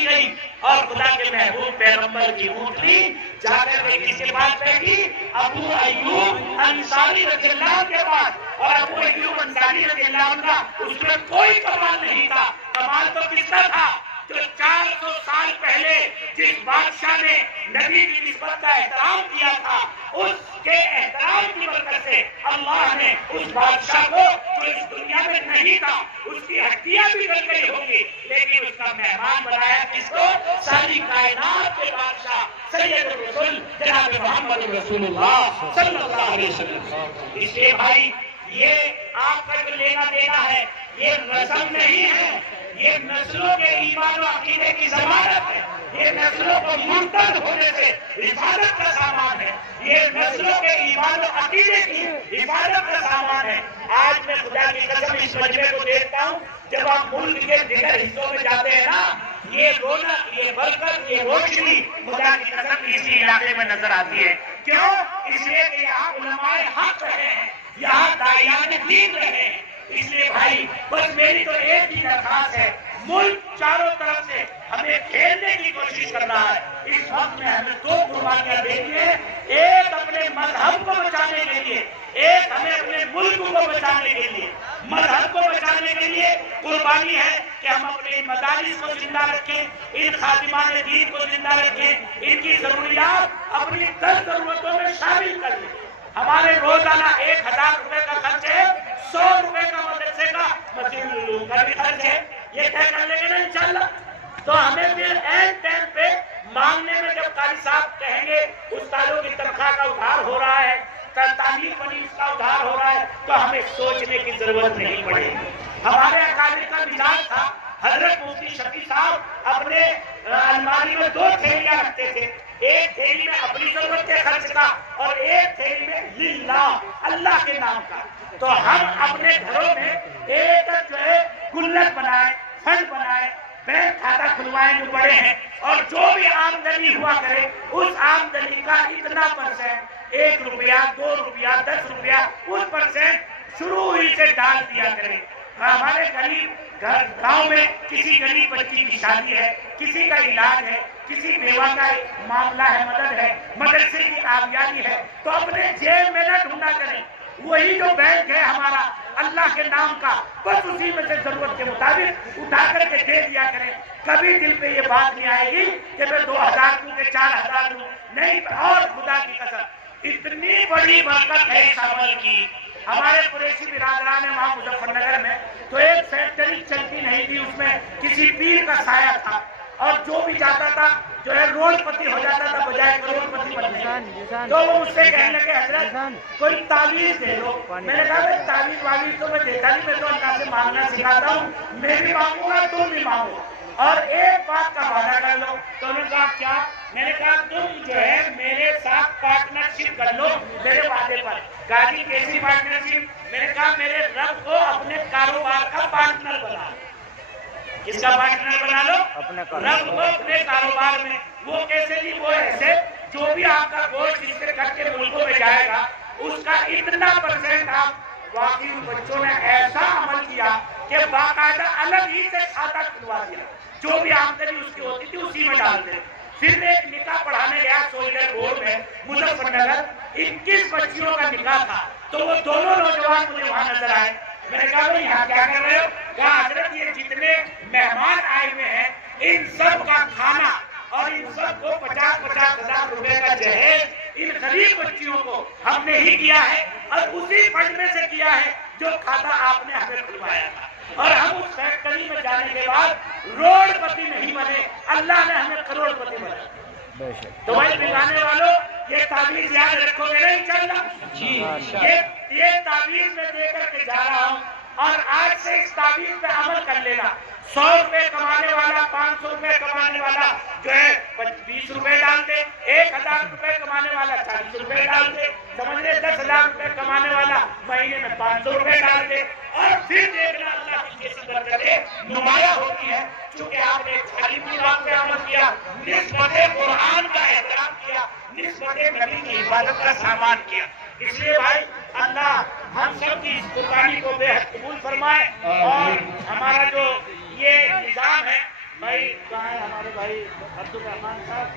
की गई और खुदा के महबूब पैगंबर की ऊँटनी जाकर के किसके पास बैठी? अबू अय्यूब अंसारी रज़ियल्लाहु के पास। और अबू अय्यूब अंसारी रज़ियल्लाहु का उसमें कोई कमाल नहीं था। कमाल तो किसका था? जो 400 साल पहले जिस बादशाह ने नबी की निस्बत का एहतराम किया था, उसके एहतराम की बरकत से अल्लाह ने उस बादशाह को, जो इस दुनिया में नहीं था, उसकी हड्डियां भी गल गई होंगी, लेकिन उसका मेहमान बनाया किसको? सारी कायनात के बादशाह सैयदुर रसूल जनाब मोहम्मद रसूलुल्लाह सल्लल्लाहु अलैहि वसल्लम। इसलिए भाई, ये आपका जो लेना देना है, ये रस्म नहीं है, ये नस्लों के ईमान और अकीदे की जमानत है। ये नस्लों को मुर्तद होने से हिफाजत का सामान है। ये नस्लों के ईमान और अकीदे की हिफाजत का सामान है। आज मैं खुदा की कसम इस मजमे को देखता हूँ, जब आप मुल्क के दिगर हिस्सों में जाते हैं ना, ये रौनक, ये बरकत, ये रोशनी खुदा की कसम इसी इलाके में नजर आती है। क्यों? इसलिए कि यहाँ उलमाए हक रहे हैं, यहाँ दायाने दीन रहे हैं। इसलिए भाई, बस मेरी तो एक ही दरखास्त है, मुल्क चारों तरफ से हमें खेलने की कोशिश कर रहा है। इस वक्त में हमें दो कुर्बानियां देनी है, एक अपने मजहब को बचाने के लिए, एक हमें अपने मुल्क को बचाने के लिए। मजहब को बचाने के लिए कुर्बानी है कि हम अपने मदारिस को जिंदा रखें, इन खादिमान दीन को जिंदा रखें, इनकी जरूरियात अपनी 10 जरूरतों में शामिल कर लें। हमारे रोजाना 1000 रुपए का खर्च है, 100 रुपए का मदरसे का मस्जिद का भी खर्च है, ये तय कर लेंगे ना इंशाल्लाह। तो हमें फिर एंड टाइम पे मांगने में, जब कारी साहब कहेंगे उस्तादों की तनख्वाह का उधार हो रहा है, तालीम पनीर का उधार हो रहा है, तो हमें सोचने की जरूरत नहीं पड़ेगी। हमारे अकादमी का मिजाज था, हजरत मुफ्ती शफी साहब अपने अलमारी में 2 थैलियां रखते थे, एक थैली में अपनी जरूरत के खर्च का और एक थैली में लिल्लाह, अल्लाह के नाम का। तो हम अपने घरों में एक जो है गुल्लक बनाए, फंड बनाए, बैंक खाता खुलवाए जो बड़े हैं, और जो भी आमदनी हुआ करे उस आमदनी का इतना परसेंट, 1 रुपया, 2 रुपया, 10 रुपया, उस परसेंट शुरू ही से डाल दिया करें। हमारे गरीब गांव में किसी गरीब बच्ची की शादी है, किसी का इलाज है, किसी बेवा का मामला है, मदद है, मदरसे की आबियारी है, तो अपने जेब में न ढूंढा करें, वही जो बैंक है हमारा अल्लाह के नाम का, बस उसी में से जरूरत के मुताबिक उठा करके दे दिया करें। कभी दिल पे ये बात नहीं आएगी कि मैं 2000 दूं कि 4000 दूं, नहीं। और खुदा की कसम, इतनी बड़ी बरकत है इस अमल की। हमारे कुरैशी बिरादरान है वहां मुजफ्फरनगर में, तो एक फैक्ट्री चलती नहीं थी, उसमें किसी पीर का साया था, और जो भी जाता था जो है रोडपति हो जाता था बजाय करोड़पति बनने। तो वो मुझसे कहने लगे, हजरत कोई तावीज दे दो। मैंने कहा भाई तावीज वावीज तो मैं देता नहीं, मैं तो अल्लाह से मांगना सिखाता हूँ, मैं भी मांगूंगा तुम भी मांगो, और एक बात का वादा कर लो। तो उन्होंने कहा क्या? मैंने कहा तुम जो है मेरे साथ पार्टनरशिप कर लो मेरे वादे पर। गाजी कैसी पार्टनरशिप? मैंने कहा मेरे रब को अपने कारोबार का पार्टनर बना। किसका पार्टनर बना लो? अपने रब को अपने कारोबार में। वो कैसे जी? वो ऐसे, जो भी आपका गोश्त जिसके घर के मुल्कों में जाएगा उसका इतना परसेंट आप, वाकई उन बच्चों ने ऐसा अमल किया कि बाकायदा अलग ही से खाता खुलवा दिया, जो भी आमदनी उसकी होती थी उसी में डाल दे। फिर एक निकाह पढ़ाने गया सोलर बोर्ड में मुजफ्फरनगर, 21 बच्चियों का निकाह था, तो वो दोनों नौजवान मुझे वहां नजर आए। मैंने कहा भाई यहाँ क्या कर रहे हो? कहा हजरत ये जितने मेहमान आए हुए हैं इन सब का खाना और इन सब को 50-50 हजार रुपए का जहेज इन गरीब बच्चियों को हमने ही किया है, और उसी फंड में से किया है जो खाता आपने हमें खुलवाया था। और हम उस फैक्ट्री में जाने के बाद रोडपति नहीं बने, अल्लाह ने हमें करोड़पति बनाया। तो भाई बिगाने वालों, ये तावीज याद रखोगे ना इंशाअल्लाह जी। ये तावीज में देकर के जा रहा हूँ, और आज से इस तावीज पे अमल कर लेना। 100 रुपए कमाने वाला, 500 रुपए कमाने वाला जो है 20 रुपए डाल दे, 1000 रुपए कमाने वाला 40 रुपए डाल दे, समझ ले 10,000 रुपए कमाने वाला महीने में 500 रुपए डाल दे, और फिर देखना अल्लाह की कैसी बरकतें नुमाया होती है। चूंकि आपने खाली बात पे अमल किया, निस्बते कुरान का एहतराम किया, निस्बते नबी की इबादत का सामान किया। इसलिए भाई अल्लाह हम सब की इस कुर्बानी को बेहद कबूल फरमाए, और हमारा जो ये निजाम है भाई कहाँ है हमारे भाई अब्दुल रहमान साहब?